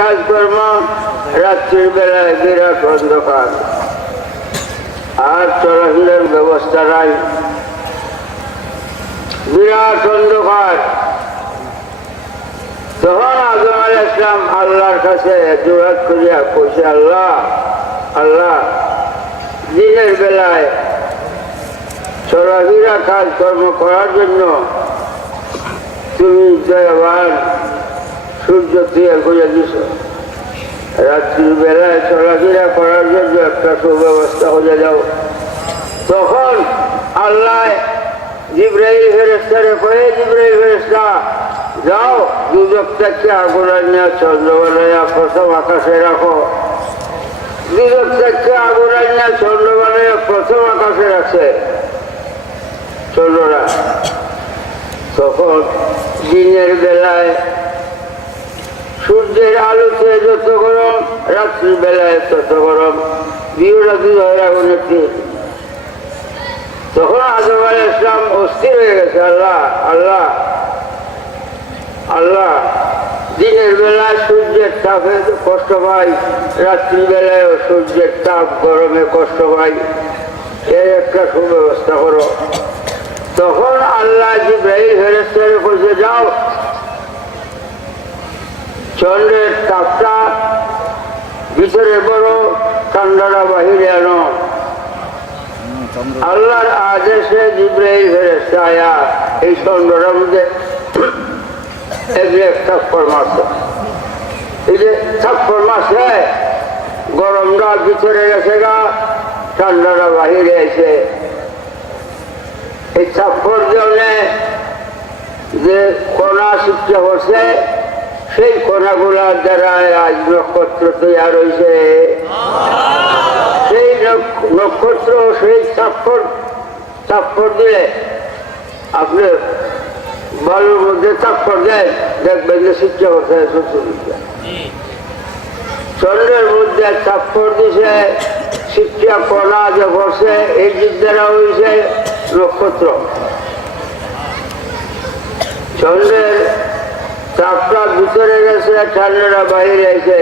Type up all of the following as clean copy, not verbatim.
কাজকর্ম, রাত্রির বেলায় বিরাট অন্ধকার, আর চলাফেরার ব্যবস্থা নাই, বিরাট অন্ধকার। তখন আদম আলাইহিস সালাম আল্লাহর কাছে জোরাত করিয়া কইছে, আল্লাহ আল্লাহ, দিনের বেলায় চলাফেরা কাজকর্ম করার জন্য তুমি দয়াবান সূর্য তৈরি করে দিছ, রাত্রির বেলায় চলাফেরা করার জন্য একটা সুব্যবস্থা হয়ে যাও। তখন আল্লাহ জিবরাইল ফেরেশতারে কয়ে, জিবরাইল ফেরেশতা যাও, দুজক থেকে আগুন আনিয়া চন্দ্র বানাইয়া প্রথম আকাশে রাখো। দুজক থেকে আগুন আনিয়া চন্দ্র বানাইয়া প্রথম আকাশে রাখছে চন্দ্ররা। তখন দিনের বেলায় সূর্যের আলোতে যত গরম, রাত্রির বেলায় তত গরম, বিউরা দুই হয় আগুনের। তখন আদম আলাইহিস সালাম অস্থির হয়ে গেছে, আল্লাহ আল্লাহ আল্লাহ, দিনের বেলায় সূর্যের তাপে কষ্ট পাই, রাত্রির বেলায় সূর্যের তাপ গরমে কষ্ট পাই, এর একটা সুব্যবস্থা করো। তখন আল্লাহ জিবরাইল ফেরেশতারে কইছে, যাও চন্দ্রের তাপটা ভিতরে বড়, ঠান্ডাটা বাহিরে আনো। আল্লাহর আদেশে জিবরাইল ফেরেশতা আয়া এই চন্দ্রটার মধ্যে এক থাপ্পড় মারছে। এই যে থাপ্পড় মারছে, গরমটা ভিতরে গেছে গা, ঠান্ডাটা বাহিরে এসে। এই থাপ্পড় জন্য যে কণা সৃষ্টি হচ্ছে, সেই কণাগুলার দ্বারা আজ নক্ষত্র তৈরি হয়েছে। সেই নক্ষত্র সেই থাপ্পড় দিলে আপনি বালুর মধ্যে থাপ্পড় দেন, দেখবেন যে সৃষ্টি হচ্ছে সূর্যবিদ্যা। চন্দ্রের মধ্যে থাপ্পড় দিছে, শিক্ষা কণা যে বসে, এই দিক দ্বারা হয়েছে নক্ষত্র। চন্দ্রের তাপটা ভিতরে গেছে, ঠান্ডাটা বাইরে এসে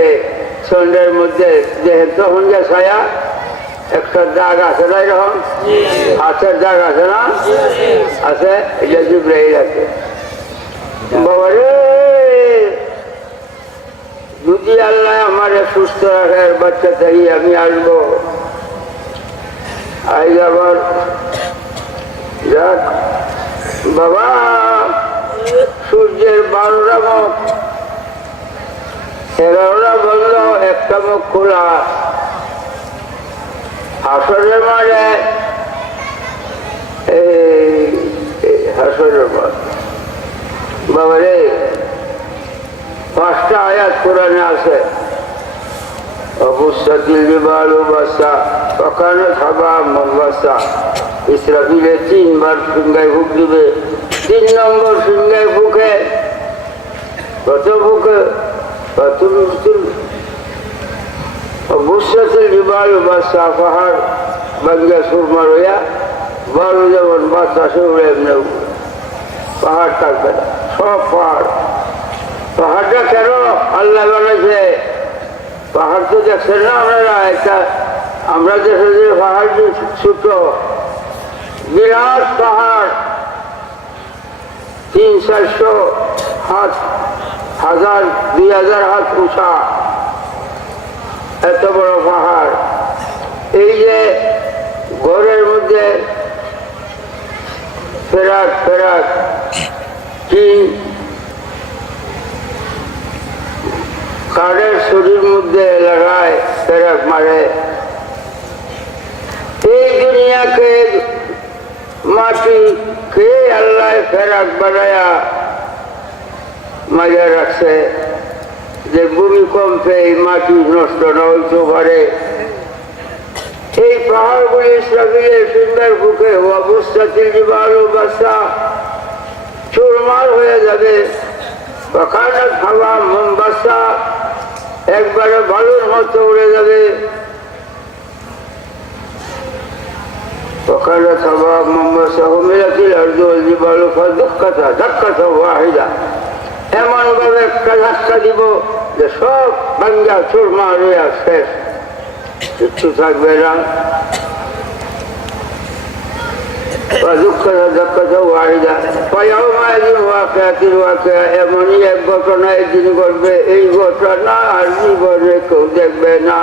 চন্দ্রের মধ্যে যেহেতু তখন যে ছায়া একটা দাগ আছে না, এরকম হাতের দাগ আছে না, আছে, এটা জিবরাইল আছে। বাবা রে, যদি আল্লাহ আমার সুস্থ রাখে, বাচ্চা থাকি আমি আসবো, আই আবার যাক বাবা, সূর্যের 12টা মুখ, 11টা বন্ধ, একটা মুখ খোলা। হাসরের মাঝে হাসরের মাঠ, বাবা রে, 5টা আয়াত কোরআনে আছে। অবুসাতিল জিবালু বাসা ওয়াকানাত হাবা'আম মুনবাসা। ইসরাফিলে 3বার সিংহায় ফুঁক দিবে। 3 নম্বর সিংহায় ফুঁকে, কত ফুঁকে, অবুসাতিল জিবালু বাসা, পাহাড় বাঙ্গা সুরমার হইয়া বালু যেমন বাতাসে উড়ে এমনি পাহাড় থাকবে না, সব পাহাড়। পাহাড়টা কেন আল্লাহ বানাইছে? পাহাড় তো দেখছেন না আপনারা, একটা আমরা দেখে যে পাহাড় ছোট, বিরাট পাহাড়, 300-400 হাত, 1000-2000 হাত উঁচা, এত বড় পাহাড়। এই যে ঘরের মধ্যে ফেরাক ফেরাক কি কাঠের শরীর মধ্যে লাগায়, ফেরাক মারে। এই দুনিয়াকে মাটি খেয়ে আল্লাহ ফেরাক বানায়া মাঝে রাখছে, যে ভূমিকম্পে এই মাটি নষ্ট না হইতে পারে। এই পাহাড়গুলি ইসরাফিলের সুন্দর বুকে অবস্থাতিল জিবালু বাসা, চুরমার হয়ে যাবে। ওয়াকানাত হাবা'আম মুনবাসা, একবারে বালুর মতো উড়ে যাবে। ওয়াকানাত হাবা'আম মুনবাসা, হুমিলাতিল আরদু ওয়াল জিবালু ফাদাক্কাতা দাক্কাতান ওয়াহিদা, এমন ভাবে একটা ধাক্কা দিব যে সব ভাঙ্গা চুরমা রইয়া শেষ, কিচ্ছু থাকবে না। এমনই এক ঘটনা একদিন ঘটবে, এই ঘটনা আর জীবনে কেউ দেখবে না।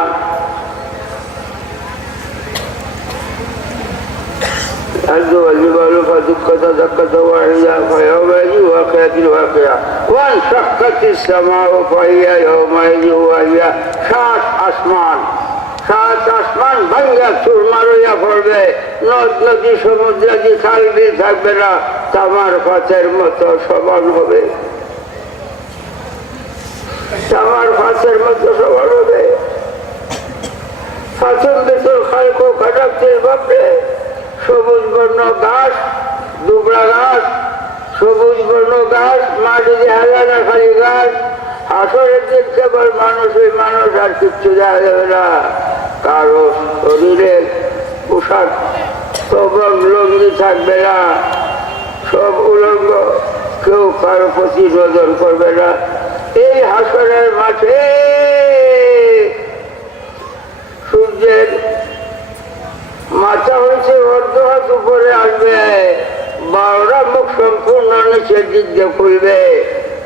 সাত আসমান ভাঙ্গা চুরমার হইয়া পড়বে, নদ নদী সমুদ্রাদি খাল বিল থাকবে না, তামার পাথের মতো সমান হবে, তামার পাথের মতো সমান হবে। পাথর ভেতর খালকো খাটাচ্ছিস বাপরে, সবুজ বর্ণ ঘাস, দুবরা ঘাস, সবুজ বর্ণ ঘাস, মাটি দেখা যায় না, খালি ঘাস। হাসরের দিন কেবল মানুষ, ওই মানুষ আর কিচ্ছু দেখা যাবে না। কারো শরীরের পোশাক সবং লঙ্গি থাকবে না, সব উলঙ্গ, কেউ কারো প্রতি নজর করবে না। এই হাসরের মাঠে সূর্যের মাথা হয়েছে অর্ধ হাত উপরে আসবে, 12টা মুখ সম্পূর্ণ নিচের দিক দিয়ে খুলবে,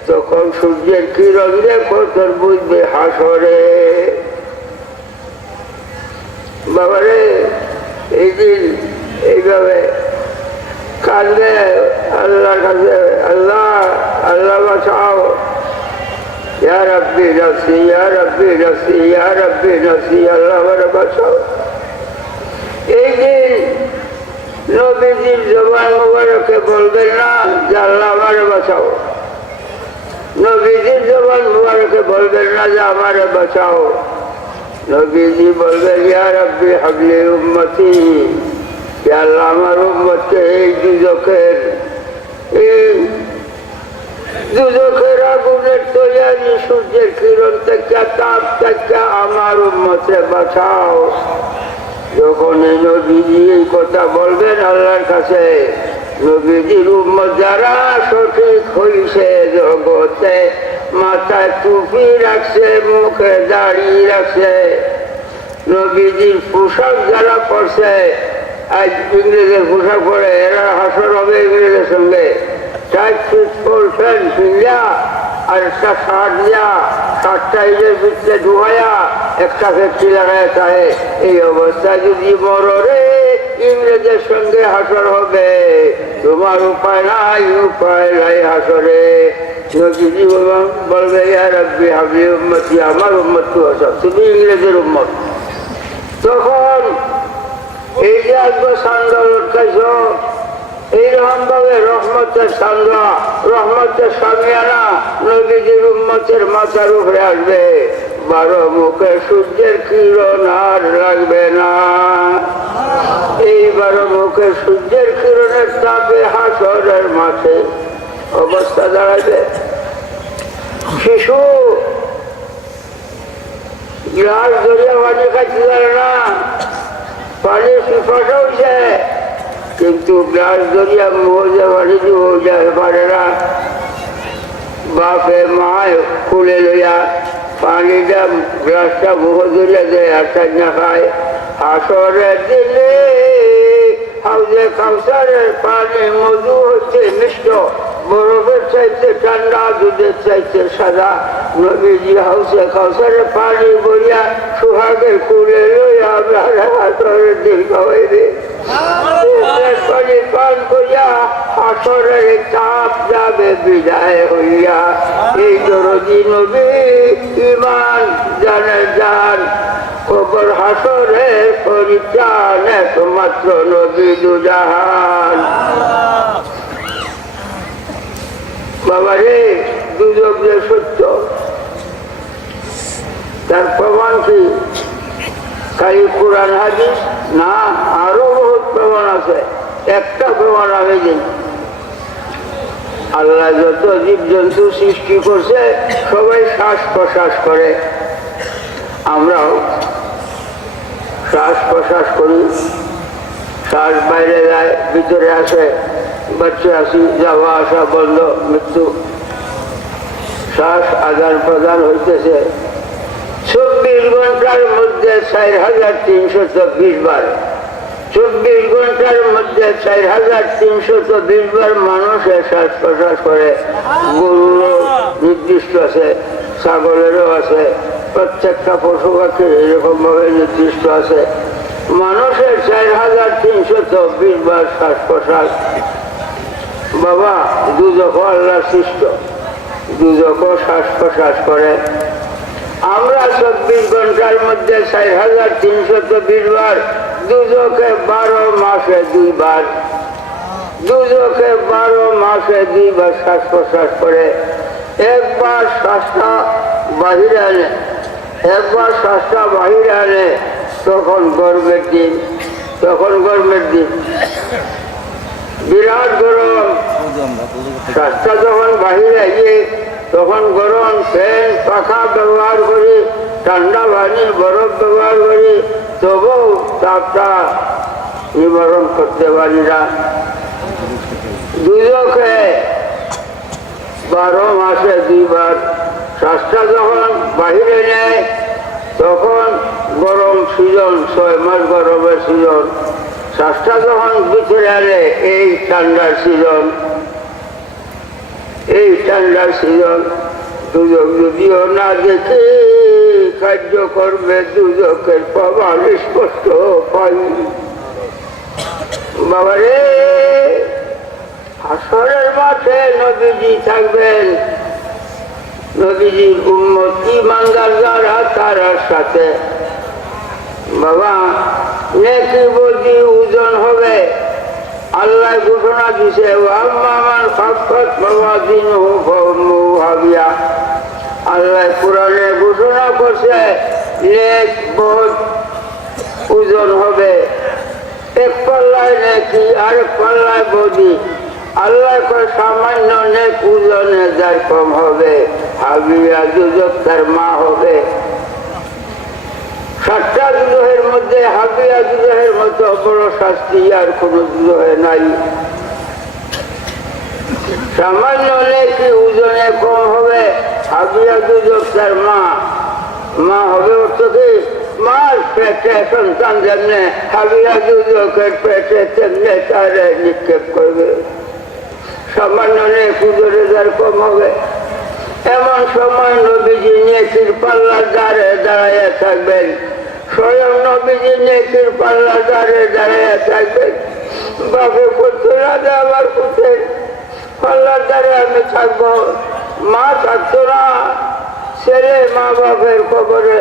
তখন সূর্যের কিরণ দেখো তোর বুঝবে হাসরে। বাবারে এই দিন এইভাবে কাঁদবে আল্লাহর কাছে, আল্লাহ আল্লাহ বাঁচাও, ইয়া রাব্বি নাফসি, ইয়া রাব্বি নাফসি, ইয়া রাব্বি নাফসি, আল্লাহ আমারে বাঁচাও। এই দিন নবীজির জবান মুবারকে বলবেন না যে আল্লাহ আমারে বাঁচাও, নবীজির জবান মুবারকে বলবেন না যে আমারে বাঁচাও, নবীজি বলবেন ইয়া রাব্বি হাবলি উম্মতি, ইয়া আল্লাহ আমার উম্মতকে এই দুজখের আগুনের তৈরি সূর্যের কিরণ থেকে, তাপ থেকে আমার উম্মতকে বাঁচাও। যখন এই নবীজি এই কথা বলবেন আল্লাহর কাছে, নবীজির উম্মত যারা সঠিক হইছে জগতে, মাথায় টুপি রাখছে, মুখে দাড়ি রাখছে, নবীজির পোশাক যারা পরছে, আজ ইংরেজের পোশাক পরে, এরা হাসর হবে ইংরেজের সঙ্গে। 4 ফিট 4 প্যান্ট পিন্ডা আর একটা শার্ট দিয়া, শার্টটা ইজের ভিতরে ঢুকাইয়া একটা ফ্যাক্টরি লাগায় থাকে। এই অবস্থায় যদি মররে ইংরেজের সঙ্গে হাসর হবে, তোমার উপায় নাই, উপায় নাই হাসরে। নবীজি বলবে ইয়া রাব্বি হাবলি উম্মতি, আমার উম্মতকে বাঁচাও, তুমি ইংরেজের উম্মত। তখন এই যে আসবে সান্দা লটকাইছ, এইরকম ভাবে রহমতের সান্দা, রহমতের সামিয়ানা নবীজির উম্মতের মাথার উপরে আসবে, 12 মুখে সূর্যের কিরণ আর লাগবে না। এই 12 মুখে সূর্যের কিরণের তাপে হাসরের মাঠে অবস্থা দাঁড়াবে। শিশু গ্লাস ধরিয়া পানি খাইতে পারে না, পানি পিপাসা হয়েছে, কিন্তু গ্লাস ধরিয়া মজা পানি দিয়ে পারে না। বাপে মায় খুলে লইয়া পানিটা গ্লাসটা মুখ ধরিয়া দেয় আর না খায়। হাসরের দিনে হাউজে কাউসারের পানি মধু হচ্ছে মিষ্ট, বরফের চাইতে ঠান্ডা, দুধের চাইতে সাদা। নবীজি হাউসে কাউসারের পানি বইয়া সুহাগের কুলে লইয়া হাসরের দিন খাওয়াইবে। পানি পান করিয়া হাসরের চাপ যাবে বিদায় হইয়া। এই দরদি নবী ইমান জানে জান, কবর হাসরের পরিত্রাণ একমাত্র নবী দুজাহান। বাবারে দুজক যে সত্য, তার প্রমাণ কি? খালি কোরআন হাদিস না, আরো বহুত প্রমাণ আছে। একটা প্রমাণ আমি দিন, আল্লাহ যত জীব জন্তু সৃষ্টি করছে সবাই শ্বাস প্রশ্বাস করে, আমরাও শ্বাস প্রশ্বাস করি। শ্বাস বাইরে যায়, ভিতরে আসে, বাচ্চা আসি, যাওয়া আসা বন্ধ, মৃত্যু। শ্বাস আদান প্রদান হইতেছে 24 ঘন্টার মধ্যে 4324 বার। 24 ঘন্টার মধ্যে 4324 বার মানুষের শ্বাস প্রশ্বাস করে। গরুরও নির্দিষ্ট আছে, ছাগলেরও আছে, প্রত্যেকটা পশু পাখির এরকম ভাবে নির্দিষ্ট আছে। মানুষের 4324 বার শ্বাস প্রশ্বাস। বাবা দুজক আল্লাহ সৃষ্ট, দুজক শ্বাস প্রশ্বাস করে। আমরা 24 ঘন্টার মধ্যে 4320 বার, দুজকে 12 মাসে 2 বার, দুজকে 12 মাসে 2 বার শ্বাস প্রশ্বাস করে। একবার শ্বাসটা বাহিরে আনে, একবার শ্বাসটা বাহিরে আনে, তখন গরমের দিন, তখন গরমের দিন বিরাট গরম। শ্বাসটা যখন বাহিরে গিয়ে তখন গরম, ফ্যান পাখা ব্যবহার করি, ঠান্ডা পানি বরফ ব্যবহার করি, তবুও তাপটা নিবারণ করতে পারি না। দুজকে 12 মাসে 2 বার শ্বাসটা যখন বাহিরে নেয় তখন গরম সিজন, 6 মাস গরমের সিজন। শ্বাসটা যখন ভিতরে আনে এই ঠান্ডার সিজন, এই ঠান্ডার সিজন। দুজক যদিও না দেখে কার্য করবে, দুজকের প্রমাণ স্পষ্ট পাই। বাবারে হাসরের মাঠে নবীজি থাকবেন, নবীজির উম্মত ঈমানদার যারা তারার সাথে। বাবা নেকি বদি ওজন হবে। আল্লাহ ঘোষণা দিছে আল্লাহ কোরআনে ঘোষণা করছে নেক বোধ ওজন হবে। এক পাল্লায় নেকি আরেক পাল্লায় বদি। আল্লাহ সামান্য নেক ওজনে যার কম হবে, হাবিয়া দুজক তার মা হবে। 7টা দুজহের মধ্যে হাবিয়া দুজহের মতো বড় শাস্তি আর কোন দুজহে নাই। সামান্য নেকি ওজনে কম হবে, হাবিয়া দুজক তার মা, মা হবে অর্থ কি? মার পেটে সন্তান যেমনে হাবিয়া দুজকের পেটে তেমনে তারে নিক্ষেপ করবে। সামান্য নেক ওজনে যার কম হবে। এমন সময় নবীজি নেকির পাল্লার দ্বারে দাঁড়াইয়া থাকবেন, স্বয়ং নবীজি নেকির পাল্লার দ্বারে দাঁড়াইয়া থাকবেন। বাপে করতে না দে আমার করতে, পাল্লার দ্বারে আমি থাকবো। মা থাকতো না, ছেলে মা বাপের কবরে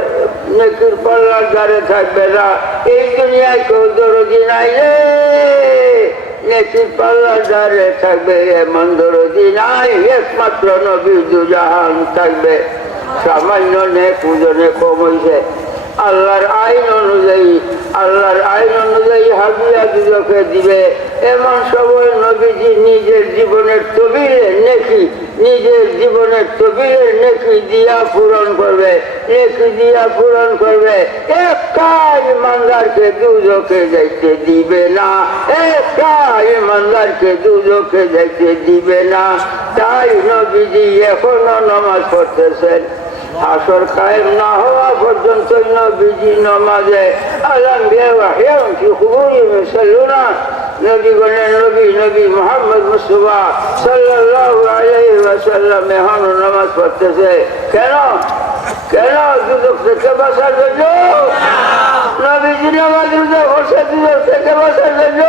নেকির পাল্লার দ্বারে থাকবে না। এই দুনিয়ায় কেউ দরদি নাই রে, নেকির পাল্লার দ্বারে থাকবে এমন দরদি নাই, একমাত্র নবী দুজাহান থাকবে। সামান্য নেক ওজনে কম হয়েছে, আল্লাহর আইন অনুযায়ী, আল্লাহর আইন অনুযায়ী হাবিয়া দুজকে দিবে। এমন সময় নবীজি নিজের জীবনের তবিলে নেকি, নিজের জীবনের তবিলে নেকি দিয়া পূরণ করবে, নেকি দিয়া পূরণ করবে। একটা ইমানদারকে দুজকে যাইতে দিবে না, একটা ইমানদারকে দুজকে যাইতে দিবে না। তাই নবীজি এখনো নামাজ পড়তেছেন। হাসর কায়েম না হওয়া পর্যন্ত নবীজি নামাজে আলাম্বিয়া ওয়া আহইয়ান ফি কুবুরিহিম ইউসাল্লুনা। নবীগণের নবী নবী মুহাম্মদ মুস্তাফা সাল্লাল্লাহু আলাইহি ওয়াসাল্লাম এখনো নামাজ পড়তেছে। কেন? কেন? দুজক থেকে বাঁচার জন্য। নবীজি নামাজ রোজা করছে দুজক থেকে বাঁচার জন্য।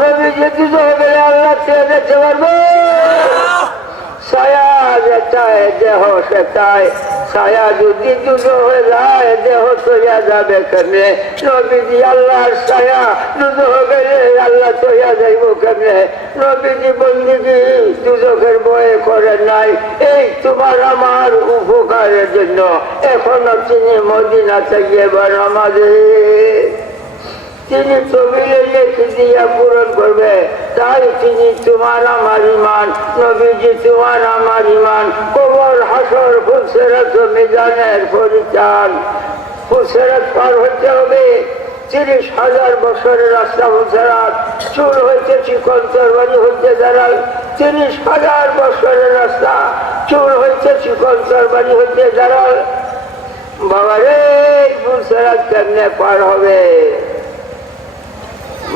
নবীজি দুজক গেলে আল্লাহ থেকে দেখতে পারবো। ছায়া যেটায় দেহ সেটায়, ছায়া যদি দুটো হয়ে যায় দেহ তৈয়া যাবে কেমনে? নবীজি আল্লাহর ছায়া দুটো গেলে আল্লাহ তৈয়া যাইব কেমনে? নবীজি বন্দিজি দুজকের বয়ে করে নাই, এই তোমার আমার উপকারের জন্য এখনো তিনি মদিনাতে গিয়ে নামাজে তিনি তবিলে লেখি দিয়া পূরণ করবে। তাই তিনি তোমার আমার ইমান, নবীজি তোমার আমার ইমান। কবর হাসর ফুলসেরাত মিজানের পরিচান, ফুলসেরাত পার হতে হবে। 30,000 বছরের রাস্তা ফুলসেরাত, চুল হইতে চিকন তরবারি হইতে দাঁড়াল। 30,000 বছরের রাস্তা, চুল হইতে শিকল তরবারি হইতে দাঁড়াল বাবা রে ফুল ছাড়া কেমনে পার হবে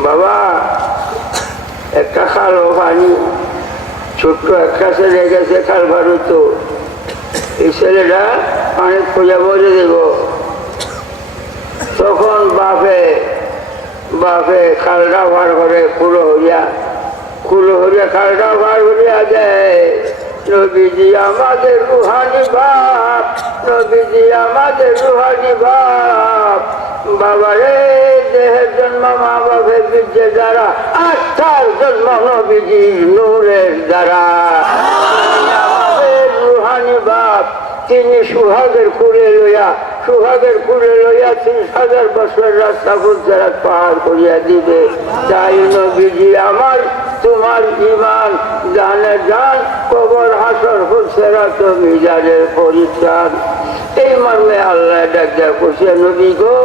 বাবা একটা খাল পানি ছোট্ট একটা ছেলে গেছে খাল ভারত এই ছেলেটা পানি খোঁজা বলে দেব তখন বাপে বাপে খালটা ভার করে কুলো হইয়া খালটা ভার হইয়া দেয় নবীজি আমাদের রুহানি বাপ নবীজি আমাদের রুহানি বাপ বাবা রে দেহের জন্ম মা বাপের বীর্যের দ্বারা আত্মার জন্ম নবীজির নূরের দ্বারা আমাদের রুহানি বাপ তিনি সুহাগের কুলে লইয়া 30,000 বছর রাস্তা ফুলসেরাত পাহাড় করিয়া দিবে তাই নবীজি আমার তোমার ইমান জানে জান কবর হাসর ফুলসেরাত মিজানের পরিত্রাণ এই মর্মে আল্লাহ ডাক্তার করছে নবী গো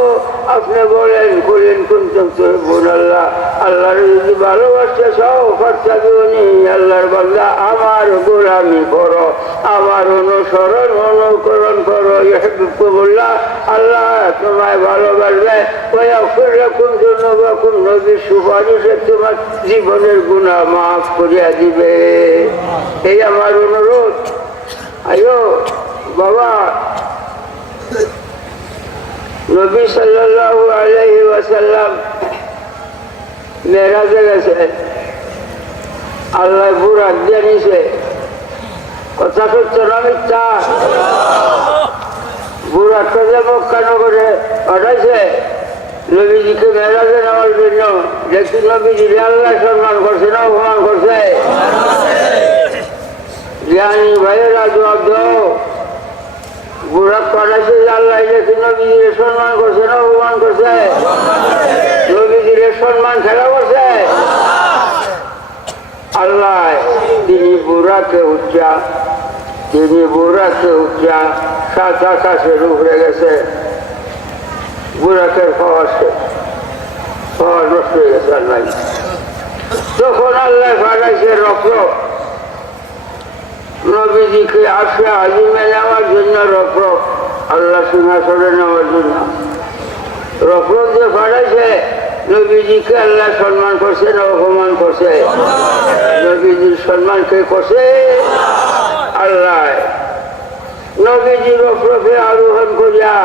আপনি বলেন কুনতুম তুহিব্বুন আল্লাহ আল্লাহর যদি ভালোবাসতে চাও ফাত্তাবিউনি আল্লাহর বান্দা আমার গোলামি করো আমার অনুকরণ করো ইউহিব্বুকুমুল্লাহ আল্লাহ তোমায় ভালোবাসবে ওয়াগফির লাকুম যুনুবাকুম নবীর সুপারিশে তোমার জীবনের গুনাহ মাফ করিয়া দিবে এই আমার অনুরোধ আয়ো বাবা নবী সাল্লাল্লাহু আলাইহি ওয়াসাল্লাম মেরাজে গেছে আল্লাহ বুরাক দিয়ে নিছে কথা সত্য না মিথ্যা বুরাকটা যে মক্কা নগরে পাঠাইছে নবীজিকে মেরাজে নেওয়ার জন্য দেখছি নবীজিকে আল্লাহ সম্মান করছে না অপমান করছে জ্ঞানী ভাইয়েরা জবাব দাও বুরাক পাঠাইছে যে আল্লাহ দেখি নবীজিকে সম্মান করছে না অপমান করছে নবীজিকে সম্মান খেলা করছে আল্লাহ তিনি বুরাকে উচ্চা 7 আকাশের উপরে গেছে বুরাকের খাওয়া নষ্ট হয়ে গেছে আল্লাহ তখন আল্লাহ পাঠাইছে রক্ত নবীজিকে আসে আজিমে নেওয়ার জন্য রক্ত আল্লাহ সিংহাসনে নেওয়ার জন্য রক্ত যে পাঠাইছে নবীজিকে আল্লাহ সম্মান করছে না অপমান করছে নবীজির সম্মান কে করছে আল্লাহ নবীজির রক্তে আরোহণ করিয়া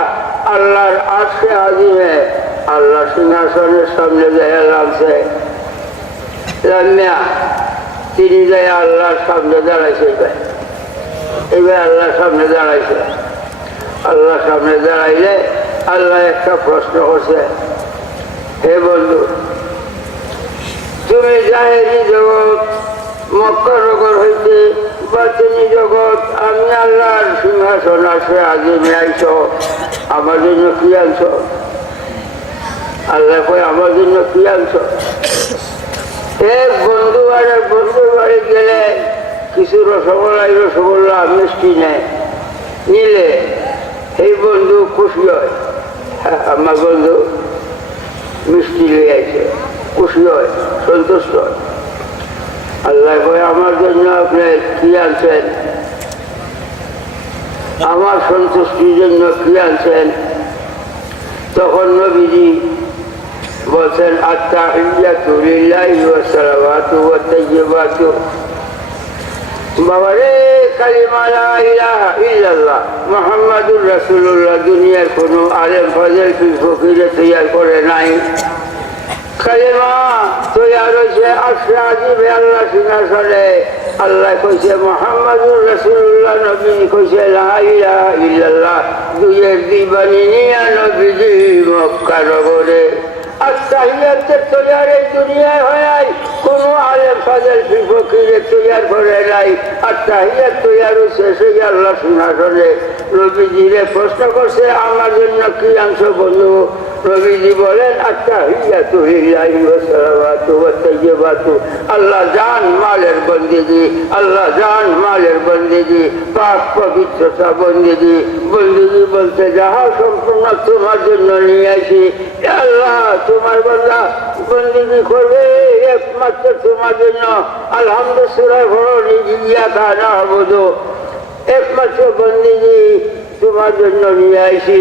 আল্লাহর আরশে আজিমে আল্লাহ সিংহাসনের সামনে যায় নামছে তিনি যায় আল্লাহর সামনে দাঁড়াইছে এবার আল্লাহর সামনে দাঁড়াইছে আল্লাহর সামনে দাঁড়াইলে আল্লাহ একটা প্রশ্ন করছে হে বন্ধু তুমি জাহেরি জগৎ মক্কা নগর হইতে বাতিনি জগৎ আমি আল্লাহর সিংহাসন আসে আজিমে আইছ আমার জন্য কি আনছ আল্লাহ কয় আমার জন্য কি আনছ এক বন্ধু আর এক বন্ধুর বাড়ি গেলে কিছু রসগোল্লা মিষ্টি নেয় নিলে এই বন্ধু খুশি হয় হ্যাঁ আমার বন্ধু মিষ্টি লিয়ে আছে খুশি হয় সন্তুষ্ট হয় আল্লাহ কয় আমার জন্য আপনি কি আনছেন আমার সন্তুষ্টির জন্য কি আনছেন তখন নবীজি বলছেন আত্তাহিয়াতু লিল্লাহি ওয়া সালাওয়াতু ওয়া তাইয়্যিবাতু বাবা রে কালিমা লা ইলাহা ইল্লাল্লাহ মুহাম্মাদুর রাসূলুল্লাহ দুনিয়ার কোনো আলেম ফাজিল ফকিরে তৈয়ার করে নাই কালিমা তৈয়ার হয়েছে আরশে আজিমে আল্লাহ সিংহাসনে আল্লাহ কইছে মুহাম্মাদুর রাসূলুল্লাহ নবী কইছে লা ইলাহা ইল্লাল্লাহ দুইয়ের দিবানি নিয়া নবীজি মক্কা নগরে আত্তাহিয়াতের তৈয়ার এই দুনিয়ায় হয় কোনো আলেম ফাজিল ফকিরে তৈয়ার করে নাই আত্তাহিয়াত তৈয়ার হয়েছে সেই আল্লাহ সিংহাসনে নবীজিরে প্রশ্ন করছে আমার জন্য কি অংশ বন্ধু নবীজি বলেন আত্তাহিয়াতু লিল্লাহি ওয়া সালাওয়াতু ওয়া তাইয়্যিবাতু আল্লাহ জান মালের বন্দেগি আল্লাহ জান মালের বন্দেগি পাক পবিত্রতা বন্দেগি বলতে যাহা সম্পূর্ণ তোমার জন্য নিয়ে আসি আল্লাহ তোমার বান্দা বন্দেগি করবে একমাত্র তোমার জন্য আলহামদুলিল্লাহ ভরো নিজিয়া কানা হবুদু একমাত্র বন্দিগি তোমার জন্য নিয়ে আইসি।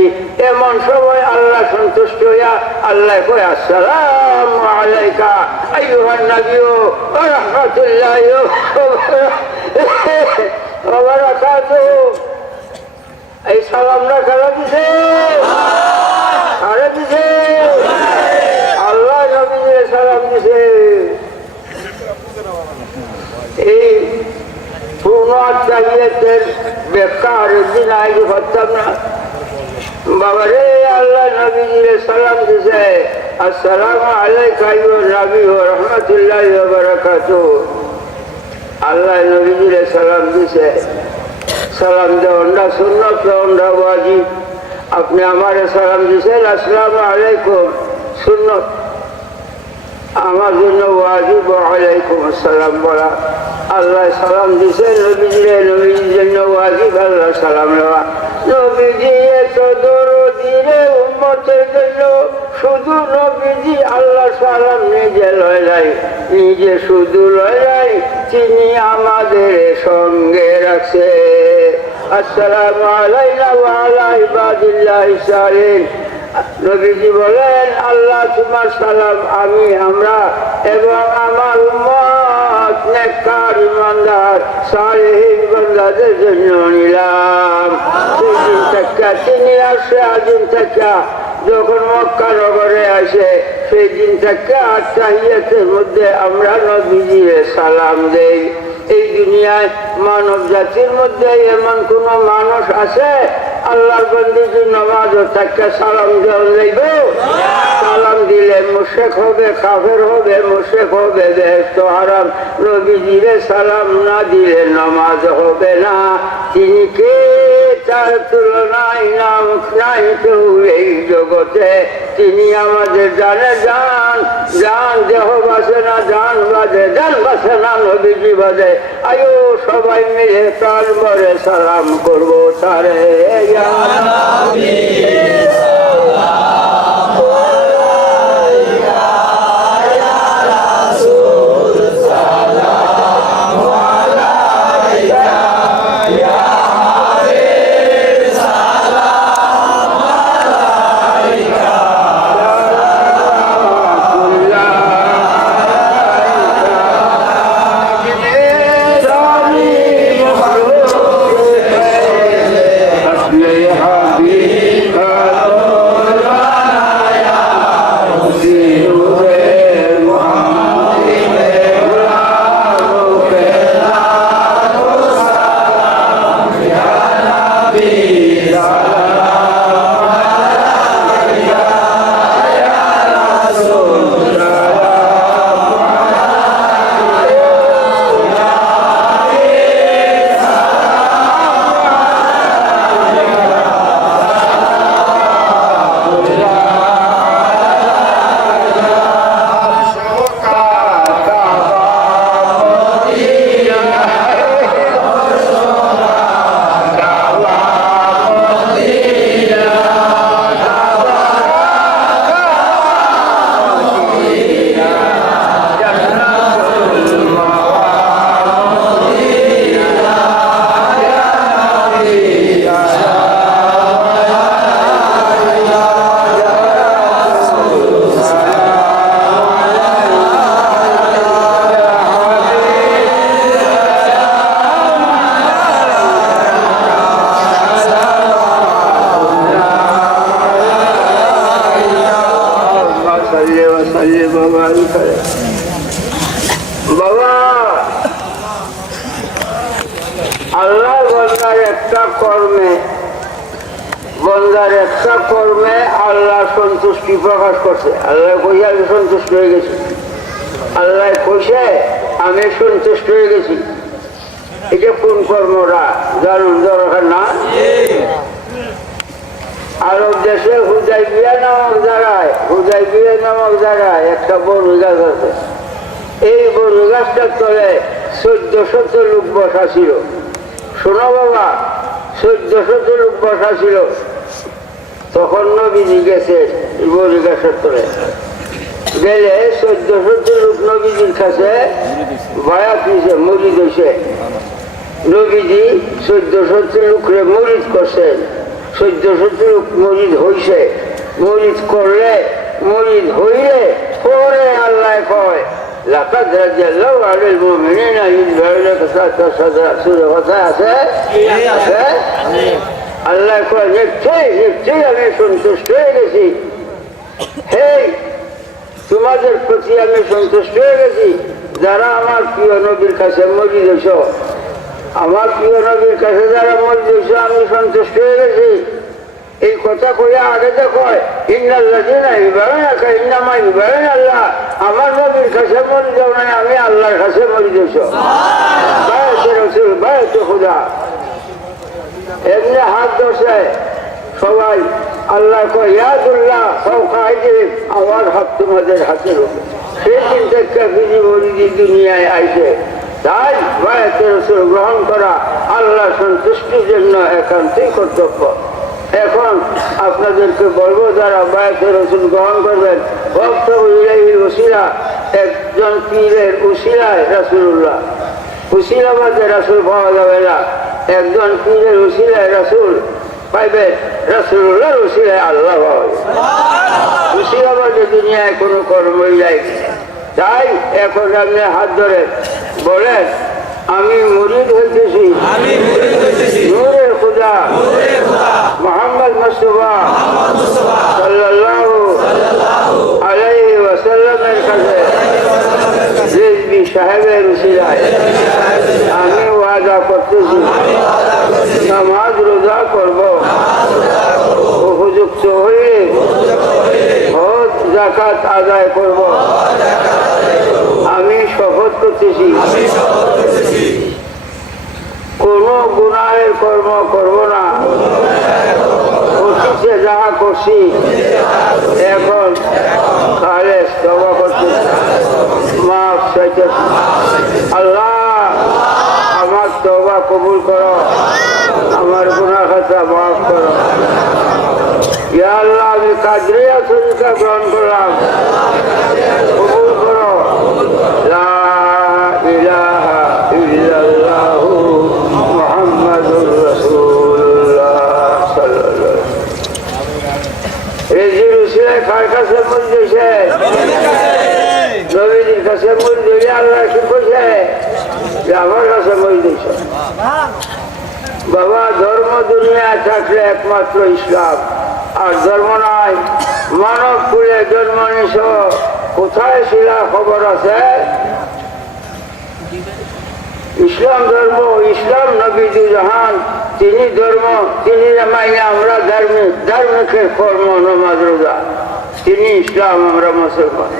এমন সময় আল্লাহ সন্তুষ্ট হইয়া আল্লাহ কয় আসসালামু আলাইকা আইয়ুহান নাবিয়্যু ওয়া রাহমাতুল্লাহি ওয়া বারাকাতুহু। এই সালামটা কারা দিছে? কারা দিছে? আল্লাহ নবীকে সালাম দিছে। এই পূর্ণ আত্মাহিয়াতের ব্যাখ্যা আরেকদিন আগে করতাম না। বাবা রে, আল্লাহ নবীজিরে সালাম দিছে আসসালামু আলাইকা আইয়ুহান নাবিয়্যু ওয়া রাহমাতুল্লাহি ওয়া বারাকাতুহু। আল্লাহ নবীজিরে সালাম দিছে। সালাম দেওয়াটা সুন্নাত, দেওয়াটা ওয়াজিব। আপনি আমারে সালাম দিছেন আসসালামু আলাইকুম, সুন্নাত। আমার জন্য ওয়াজিব ওয়ালাইকুম আসসালাম বলা। আল্লাহ সালাম দিছে নবীজিরে, নবীজির জন্য ওয়াজিব আল্লাহ সালাম নেওয়া। নবীজি এত দরদি রে উম্মতের জন্য, শুধু নবীজি আল্লাহ সালাম নিজে লয় নাই, নিজে শুধু লয় নাই, তিনি আমাদের সঙ্গে রাখছে। আসসালামু আলাইনা ওয়া আলা ইবাদিল্লাহিস সালিহিন। নবীজি বলেন আল্লাহ তোমার সালাম আমি, আমরা এবং আমার উম্মত নেককার ইমানদার সালেহীন বান্দাদের জন্য নিলাম। সেই দিন থেকে তিনি আসে, আদিন থেকে যখন মক্কা নগরে আসে, সেই দিন থেকে আত্মাহিয়াতের মধ্যে আমরা নবীজিরে সালাম দেই। এই দুনিয়ায় মানব জাতির মধ্যে এমন কোন মানুষ আছে আল্লাহর বন্দিজি নামাজও থাকে সালাম দেওয়া যাইবে? সালাম দিলে মুশরিক হবে, কাফের হবে, মুশরিক হবে, বেহেশত হারাম। নবীজিরে সালাম না দিলে নামাজ হবে না। তিনি কে? তার তুলনায় নাম নাই কেউ এই জগতে। তিনি আমাদের জানে জান, জান দেহ বাসে না, জান বাজে, জান বাসে না, নবীজি বাজে। আয়ো সবাই মিলে তার মরে সালাম করবো তারে। বাবা, আল্লাহ বন্দার একটা কর্মে আল্লাহ সন্তুষ্টি প্রকাশ করছে। আল্লাহ কইছে আমি সন্তুষ্ট হয়ে গেছি। আল্লাহ কইছে আমি সন্তুষ্ট হয়ে গেছি। এটা কোন কর্মটা জানুন দরকার না? আরব দেশে হুদাইবিয়া নামক জায়গায় একটা বড় গাছ আছে। এই বড় গাছটার তলে 1400 লোক বসা ছিল। শোনো বাবা, 1400 লোক বসা ছিল। তখন নবীজি গেছে বড় গাছের তলে, গেলে 1400 লোক নবীজির কাছে বায়াত নিছে, মুরিদ হইছে। নবীজি 1470 লোকরে মরিদ করছেন, 1470 লোক মরিদ হইছে। মরিদ করলে, মরিদ হইলে পরে আল্লাহ কয় লাকাদ রাদিয়াল্লাহু আনিল মুমিনিনা ইয সূরা কথা আছে। আল্লাহ কয় নিশ্চয়ই আমি সন্তুষ্ট হয়ে গেছি, হে তোমাদের প্রতি আমি সন্তুষ্ট হয়ে গেছি যারা আমার প্রিয় নবীর কাছে মরিদ হইছ। আমার প্রিয় নবীর কাছে যারা মরিদ হইছ আমি সন্তুষ্ট হয়ে গেছি। এই কথা কইয়া আগে তো কয় ইন্নাল্লাযীনা ইউবায়িউনাকা ইন্নামা ইউবায়িউনা আল্লাহ, আমার নবীর কাছে মরিদ হও নাই, আমি আল্লাহর কাছে মরিদ হইছ। বায়াতে রাসূল বায়াতে খুদা। এমনি হাত ধরছে সবাই, আল্লাহ কয় ইয়াদুল্লাহ ফাওকা আইদিহিম, আমার হাত তোমাদের হাতের উপর। সেই দিন থেকে বিধি মরিদি দুনিয়ায় আইছে। তাই বায়াতে রাসূল গ্রহণ করা আল্লাহ সন্তুষ্টির জন্য একান্তই কর্তব্য। এখন আপনাদেরকে বলবো যারা বায়াতে রাসূল গ্রহণ করবেন, ওয়াবতাগু ইলাইহিল ওসিলা, একজন পীরের উসিলায় রাসূলুল্লাহ। উসিলা বাদে রাসূল পাওয়া যাবে না, একজন পীরের উসিলায় রাসূল পাইবেন, রাসূলুল্লাহর উসিলায় আল্লাহ পাওয়া যাবে। উসিলা বাদে দুনিয়ায় কোনো কর্মই নাই। তাই এখন আপনি হাত ধরে বলেন আমি মুরিদ হইতেছি নূরের খুদা মুহাম্মদ মুস্তাফা সাল্লাল্লাহু আলাইহি ওয়াসাল্লামের কাছে রিজভী সাহেবের উসিলায় আমি ওয়াদা করতেছি নামাজ রোজা করব, উপযুক্ত হইলে হজ যাকাত আদায় করব। আমি শপথ করতেছি কোন গুনাহের কর্ম করব না, অতীতে যাহা করছি এখন খালেস তওবা করতেছি, মাফ চাইতেছি। আল্লাহ আমার তওবা কবুল করো, আমার গুনাহ খাতা মাফ করো। ইয়া আল্লাহ আমি কাদরিয়া তরিকা গ্রহণ করলাম, কবুল করো। লা ইলাহা ইল্লাল্লাহু মুহাম্মাদুর রাসূলুল্লাহ সাল্লাল্লাহু আলাইহি ওয়াসাল্লাম। এই যে রসুলের কার কাছে মরিদ হইছে? নবীজির কাছে মরিদ হইলে আল্লাহ কি কইছে যে আমার কাছে মরিদ হইছে। বাবা ধর্ম দুনিয়ায় থাকলে একমাত্র ইসলাম, আর ধর্ম নাই। মানব কুলে জন্ম নিছ, কোথায় ছিল খবর আছে? ইসলাম ধর্ম, ইসলাম নবী জাহান, তিনি ধর্ম, তিনি মাইনে আমরা ধার্মিকের কর্ম নামাজ রোজা, তিনি ইসলাম, আমরা মুসলমান।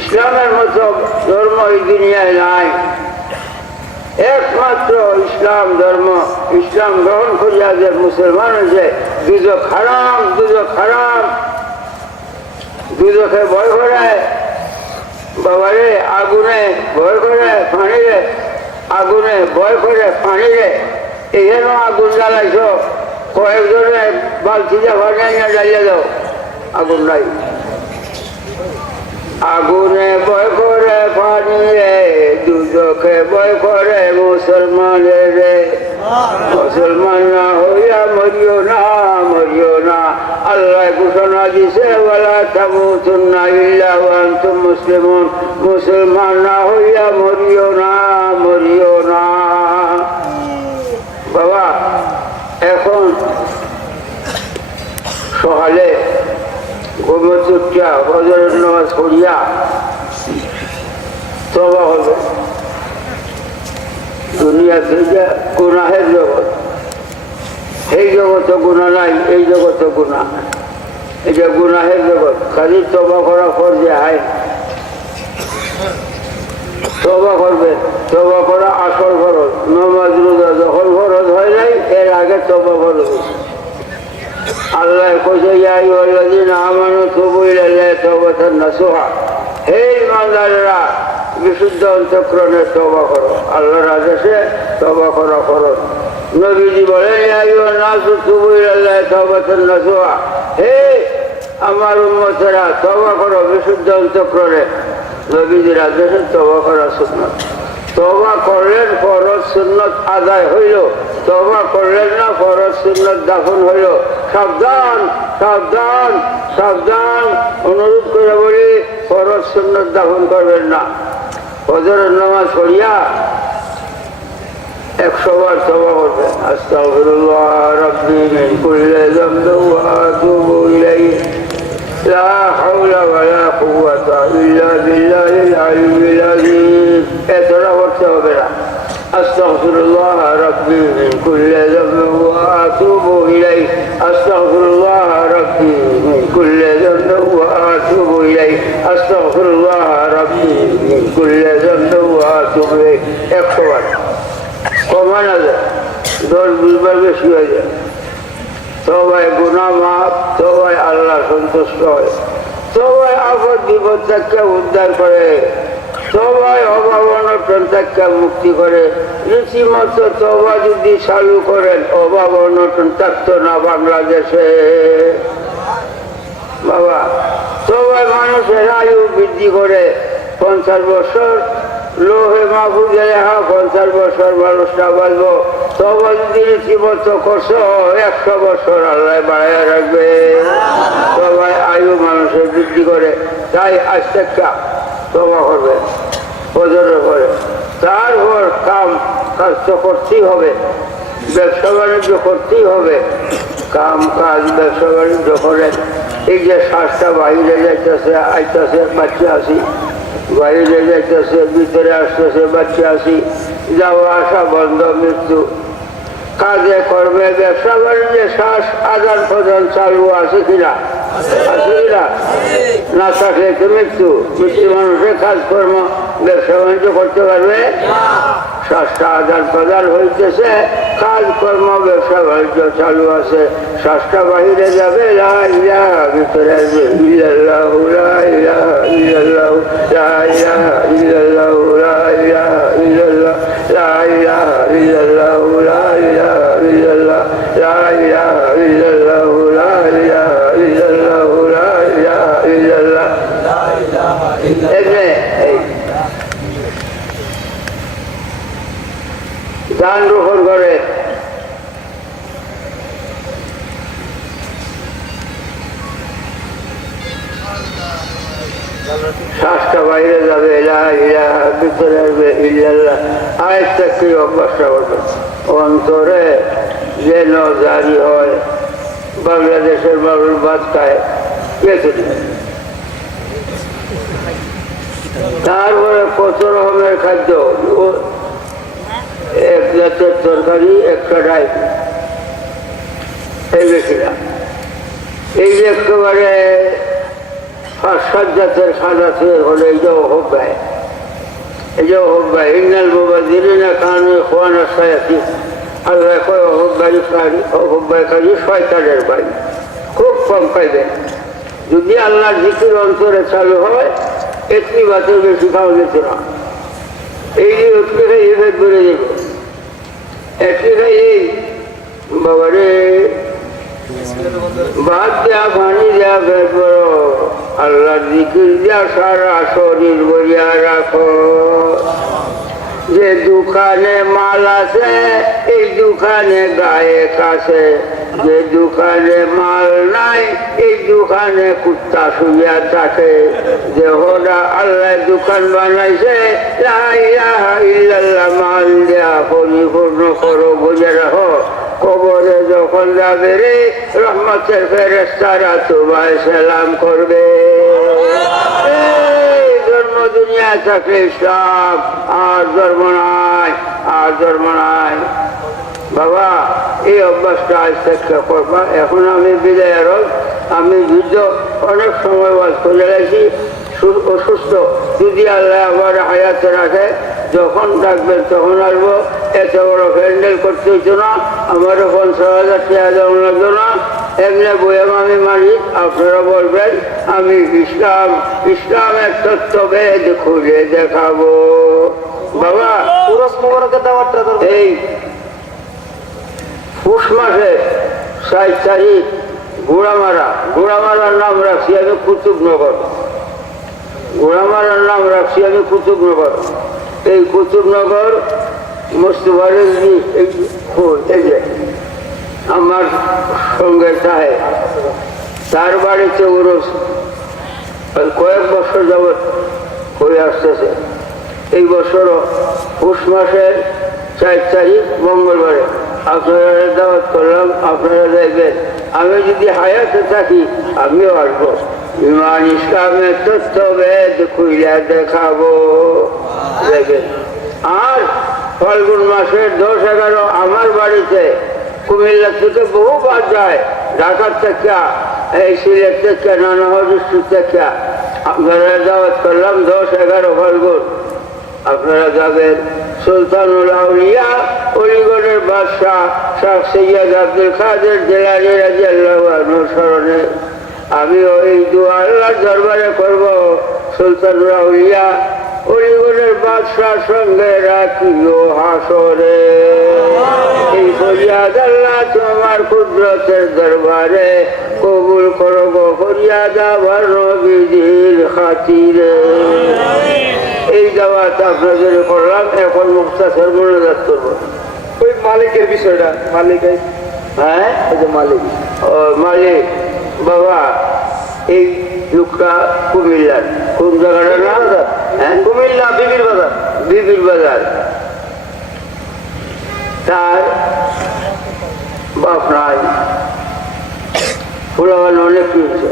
ইসলামের মতো ধর্ম এই দুনিয়ায় নাই, একমাত্র ইসলাম ধর্ম। ইসলাম গ্রহণ করিয়া যে মুসলমান হয়েছে, দুজক হারাম, দুজক হারাম, দুজকে ভয় করে বাবারে, আগুনে ভয় করে পানিরে, আগুনে ভয় করে পানিরে। এখানে আগুন জ্বালাইছ, কয়েকজনে বালতি পানি জ্বালিয়ে দাও, আগুন নাই। আগুনে ভয় করে পানিরে, দুজকে ভয় করে মুসলমানের রে। মুসলমান না হইয়া মরিও না, মরিও না। আল্লাহ ঘোষণা দিছে ওয়ালা তামুতুন্না ইল্লা ওয়া আনতুম মুসলিমুন, মুসলমান না হইয়া মরিও না, মরিও না। বাবা এখন সকালে গোবরচুটিয়া ফজরের নামাজ পড়িয়া তওবা হবে। দুনিয়া থেকে গুনাহের জগৎ, এই জগৎ গুনাহ নাই, এই জগৎ গুনাহ, এটা গুনাহের জগৎ। খালি তওবা করা ফরজে আইন, তওবা করবেন, তওবা করা আসল ফরজ। নামাজ রোজা যখন ফরজ হয় নাই, এর আগে তওবা ফরজ। আল্লাহ কইছে ইয়া আইয়ুহাল্লাযীনা আমানু তুবু ইলাল্লাহি তাওবাতান নাসুহা, হে ঈমানদারেরা বিশুদ্ধ অন্তঃকরণে তওবা করো। আল্লাহর আদেশে তওবা করা ফরজ। নবীজি বলেন ইয়া আইয়ুহান নাসু তুবু ইলাল্লাহি তাওবাতান নাসুহা, হে আমার উম্মতেরা তওবা করো বিশুদ্ধ অন্তঃকরণে। নবীজির আদেশে তওবা করা সুন্নাত। তওবা করলেন, ফরজ সুন্নত আদায় হইল, তওবা করলেন না, ফরজ সুন্নত দাফন হইল। সাবধান সাবধান সাবধান, অনুরোধ করে বলি, ফরজ সুন্নত দাফন করবেন না। ফজরের নামাজ পড়িয়া 100 বার তওবা করবেন। আস্তাগফিরুল্লাহ রাব্বি মিন কুল্লি যামবিন ওয়া আতুবু ইলাইহি লা হাওলা ওয়া লা কুওয়াতা ইল্লা বিল্লাহিল আলিয়্যিল আযীম। এতটা করতে হবে না। আস্তাগফিরুল্লাহ রাব্বি মিন কুল্লি যামবিন ওয়া আতুবু ইলাইহি, আস্তাগফিরুল্লাহ রাব্বি মিন কুল্লি যামবিন ওয়া আতুবু ইলাইহি, আস্তাগফিরুল্লাহ রাব্বি মিন কুল্লি যামবিন ওয়া আতুবু ইলাইহি। 100 বার কমা না যায়, 10-20 বার বেশি হয়ে যায়। তওবায় গুনাহ মাফ, তওবায় আল্লাহ সন্তুষ্ট হয়, তওবায় আপদ বিপদ থেকে উদ্ধার করে, তওবায় অভাব অনটন থেকে মুক্তি করে। রীতিমতো তওবা যদি চালু করেন, অভাব অনটন থাকতো না বাংলাদেশে। বাবা, তওবায় মানুষের আয়ু বৃদ্ধি করে। 50 বছর লোহে মাহফুজে 50 বছর মানুষটা বাঁচব। তওবা যদি রীতিমতো করছো, 100 বছর আল্লাহ বাড়াইয়া রাখবে। তওবায় আয়ু মানুষের বৃদ্ধি করে। তাই আজ থেকে তওবা করবে ফজরের পরে। তারপর কাজ তো করতেই হবে, ব্যবসা বাণিজ্য করতেই হবে। কাম কাজ ব্যবসা বাণিজ্য করে। এই যে শ্বাসটা বাহিরে যাইতেছে, আইতেছে, বাচ্চা আসি, বাইরে যাইতেছে, ভিতরে আসতেছে, বাচ্চা আসি, যাওয়া আসা বন্ধ, মৃত্যু। কাজে কর্মে ব্যবসা বাণিজ্যে শ্বাস আদান প্রদান চালু আছে কিনা? আছে কিনা? না থাকলে তো মৃত্যু। মৃত্যু মানুষের কাজকর্ম ব্যবসা বাণিজ্য করতে পারবে? শ্বাসটা আদান প্রদান হইতেছে, কাজকর্ম ব্যবসা বাণিজ্য চালু আছে। শ্বাসটা বাহিরে যাবে, লা ইলাহা, ভিতরে আসবে ইল্লাল্লাহু, লা ইলাহা ইল্লাল্লাহু, লা ইলাহা ইল্লাল্লাহু, লা ইলাহা ইল্লাল্লাহ, লা ইলাহা ইল্লাল্লাহু, লা ইলাহা ইল্লাল্লাহ, লা ইলাহা ইল্লাল্লাহু, লা ইলাহা ইল্লাল্লাহু, লা ইলাহা ইল্লাল্লাহ, লা ইলাহা ইল্লাল্লাহ। দান রোপণ করে। শ্বাসটা বাইরে যাবে, ভিতরে আসবে ইল্লাল্লাহ। আরেকটা কি অভ্যাসটা করবে, অন্তরে যেন জারি হয়। বাংলাদেশের মানুষ ভাত খায়, তারপরে কত রকমের খাদ্য, এক জাতের তরকারি, একটা ডাই, এই বেশি না। এই যে একেবারে 5-7 জাতের খানা খেয়ে হলে এইটাও হোক ভাই, এটাও হোক ভাই। ইন্নাল মুবাযযিরিনা কানু ইখওয়ানা শায়াতিন। আল্লাহ কয় হোক ভাই কাজী শয়তানের ভাই, খুব কম খাইবেন। যদি আল্লাহর জিকির অন্তরে চালু হয়, একটি ভাতের বেশি খাওয়া যেত না। এই যে একটি খাই এ পেট বেড়ে যাবে, একটি খাই এই বাবারে ভাত দেয়া, পানি দেয়া, পেট বড়। আল্লাহর জিকির দিয়া সারা শরীর বইয়া রাখো। যে দোকানে মাল আছে, এই দোকানে গায়েক আছে। যে দোকানে মাল নাই, এই দোকানে কুত্তা শুইয়া থাকে। যে হোদা আল্লাহ দোকান বানাইছে, লা ইলাহা ইল্লাল্লাহ মাল দেয়া পরিপূর্ণ করো, বুঝে রাখো। কবরে যখন যাবে রে, রহমতের ফেরেশতারা তোমায় সালাম করবে। ধর্ম দুনিয়ায় থাকলে ইসলাম, আর ধর্ম নাই, আর ধর্ম নাই। বাবা, এই অভ্যাসটা আজ থেকে করবা। এখন আমি বিদায় আরব, আমি যুদ্ধ অনেক সময় বাস করে রাখি। অসুস্থ, যদি আল্লাহ আমার হায়াতে রাখে, যখন ডাকবেন তখন আসবো। এত বড় প্যান্ডেল করতে হইতো না, আমারও 50,000 টাকা দেওয়া লাগতো না। এমনি বইয়াম আমি মালিক, আপনারা বলবেন আমি ইসলামের তত্ত্বভেদ খুঁজে দেখাবো। বাবা, এই পুষ মাসে 7 তারিখ ঘোড়ামারার নাম রাখছি আমি কুতুবনগর। ঘোড়ামারার নাম রাখছি আমি কুতুবনগর। এই কুতুবনগর মোস্তফার এই যে আমার সঙ্গে চাহে তার বাড়িতে উরস কয়েক বছর যাবৎ হয়ে আসতেছে। এই বছরও পৌষ মাসের 4 তারিখ মঙ্গলবারে আপনারা দাওয়াত করলাম, আপনারা দেখবেন। আমি যদি হায়াতে থাকি আমিও আসবো। ইমান ইসলামের তথ্যভেদ খুইলা দেখাবো, দেখবেন। আর ফাল্গুন মাসের 10-11 আমার বাড়িতে কুমিল্লা থেকে বহুবার যায়, ঢাকার থেকে, এই সিলেট থেকে, নানা হরিষ্ঠুর থেকে। আপনারা দাওয়াত করলাম 10-11 ফাল্গুন আপনারা যাবেন। সুলতানুল আউলিয়া অলিগড়ের বাদশাহ শাহ সৈয়দ আব্দুল কাদের জিলানী রাদিয়াল্লাহু আনহুর স্মরণে আমি ওই দোয়া আল্লাহর দরবারে করব। সুলতানুল আউলিয়া অলিগড়ের বাদশাহ সঙ্গে রাখিও হাসরে, এই ফরিয়াদ আল্লাহ তোমার কুদরতের দরবারে কবুল করব। ফরিয়াদ আমার নবীজির খাতিরে। এই দাওয়াত আপনাদের করলাম। এখন মুখতাসার মোনাজাত করব। ওই মালিকের বিষয়টা, মালিক হ্যাঁ এই যে মালিক, ও মালিক বাবা, এই লোকটা কুমিল্লার কোন জায়গাটা না? হ্যাঁ, কুমিল্লা বিবির বাজার। বিবির বাজার। তার বাপ নাই, ফুলাবান অনেক কিনছে,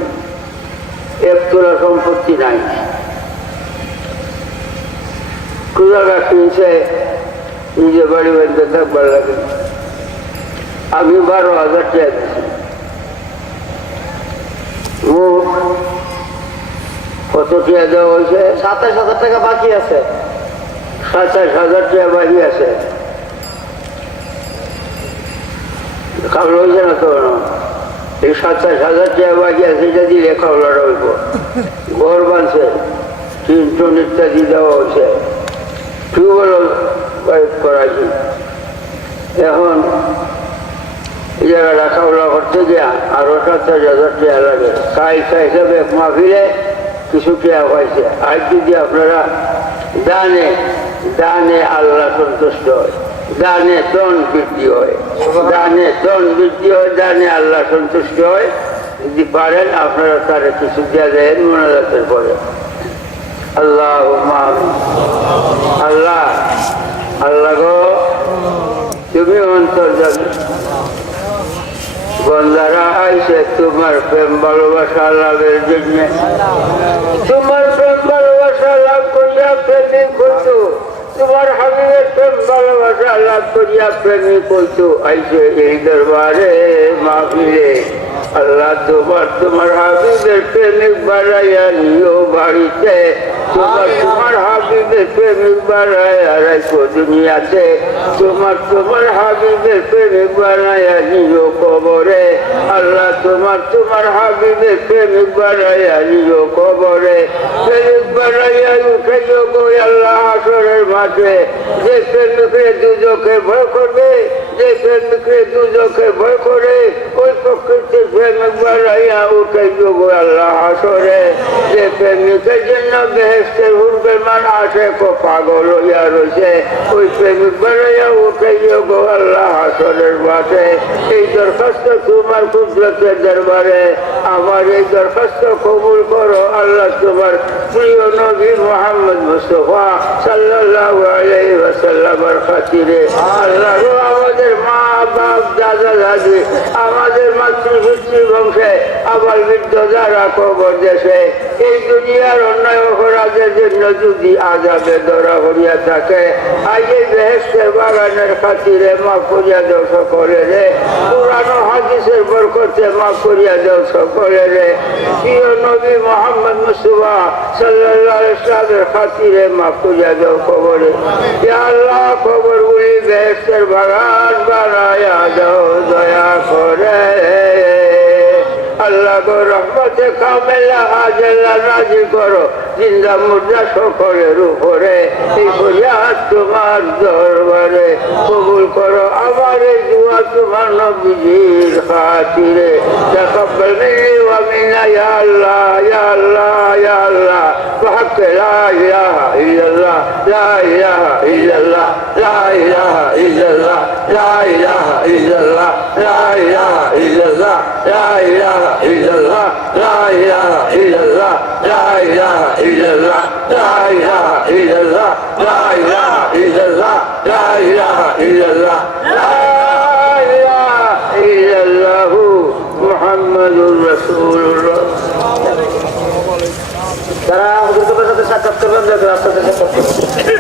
1 তোলা সম্পত্তি নাই। কুজাগা কিনছে, নিজে বাড়ি বাড়িতে থাকবার লাগে। আমি 12,000 টাকা দিচ্ছি। মুখ কত টাকা দেওয়া হয়েছে? 27,000 টাকা বাকি আছে। 27,000 টাকা বাকি আছে। খাওয়া হয়েছে না তো? এই 27,000 টাকা বাকি আছে, এটা দিলে খাওয়া হইব। ঘর বানছে, টিন ইত্যাদি দেওয়া হয়েছে, টিউবওয়েল করাইছি। এখন এই জায়গাটা খাওয়া করতে গিয়া আরো 27,000 টাকা লাগে। হিসাবে মাহফিলে কিছু টাকা পাইছে। আজ যদি আপনারা দানে দানে আল্লাহ সন্তুষ্ট হয়, দানে ধন বৃদ্ধি হয়, দানে ধন বৃদ্ধি হয়, দানে আল্লাহ সন্তুষ্ট হয়। যদি পারেন আপনারা তারা কিছু দেওয়া দেন মোনাজাতের পরে। আল্লাহ আল্লাহ আল্লাহ গো, তুমি অন্তর যাবে। বন্দারা আইসে তোমার প্রেম ভালোবাসা লাভের জন্য, তোমার প্রেম ভালোবাসা লাভ করিয়া প্রেমিক হইতো, তোমার হাবিবের প্রেম ভালোবাসা লাভ করিয়া প্রেমিক হইতো। আইসে এই দরবারে মাহফিলে আল্লাহ তোমার হাবিবের প্রেমিক বাড়াইয়া নিও বাড়িতে, তোমার হাবিবের প্রেমিক বাড়াইয়া রাখো দুনিয়াতে, তোমার হাবিবের প্রেমিক বাড়াইয়া নিও কবরে। আল্লাহ তোমার হাবিবের প্রেমিক বাড়াইয়া নিও কবরে। প্রেমিক বাড়াইয়া উঠাইও গো আল্লাহ হাসরের মাঠে। যে প্রেমিকরে দুজকে ভয় করবে, যে প্রেমিকরে দুজকে ভয় করে, ওই প্রকৃতির প্রেমিক বাড়াইয়া উঠাইও গো আল্লাহ হাসরে। যে প্রেমিকের জন্য বেহেশতের হুরবের মান আসে কো পাগল হইয়া রয়েছে, ওই প্রেমিক বাড়াইয়া উঠাইও গো আল্লাহ হাসরের মাঠে। এই দরখাস্ত তোমার কুদরতের দরবারে, আমার এই দরখাস্ত কবুল করো আল্লাহ। তোমার প্রিয় নবী মুহাম্মদ মুস্তাফা সাল্লাল্লাহু আলাইহি ওয়াসাল্লামের খাতিরে। আল্লাহ আমাদের মা বাপ দাদা দাদি, আমাদের মাতৃ বংশে, আবার বৃদ্ধ যারা কবর দেশে, এই দুনিয়ার অন্যায় অপরাধের জন্য যদি আযাবে ধরা হইয়া থাকে, আজ এই বেহেশতের বাগানের খাতিরে মাফ করিয়া দাও সকলে রে। কুরআন ও হাদিসের বরকতে মাফ করিয়া দাও সকলে রে। প্রিয় নবী মুহাম্মদ মুস্তাফা সাল্লাল্লাহু আলাইহি ওয়াসাল্লামের খাতিরে মাফ করিয়া দাও কবরে। ইয়া আল্লাহ কবরগুলি বেহেশতের বাগান বানায়া দাও দয়া করে। আল্লাহ গো রহমতে কামেলা আল্লাহ রাজি করো জিন্দা মুর্দা সকলের উপরে। এই ফরিয়াদ তোমার দরবারে কবুল করো আমার এই দুয়া তোমার নবীজির খাতিরে। তাকাব্বাল মিন্নি ওয়া মিন্না ইয়া আল্লাহ ইয়া আল্লাহ ইয়া আল্লাহ। وحق لا إله إلا الله لا إله লা ইলাহা ইল্লাল্লাহ লা ইলাহা ইল্লাল্লাহ লা ইলাহা ইল্লাল্লাহ মুহাম্মাদুর রাসূলুল্লাহ। যারা হুজুরের সাথে সাক্ষাৎ করবেন রাস্তাতে সাক্ষাৎ করবেন।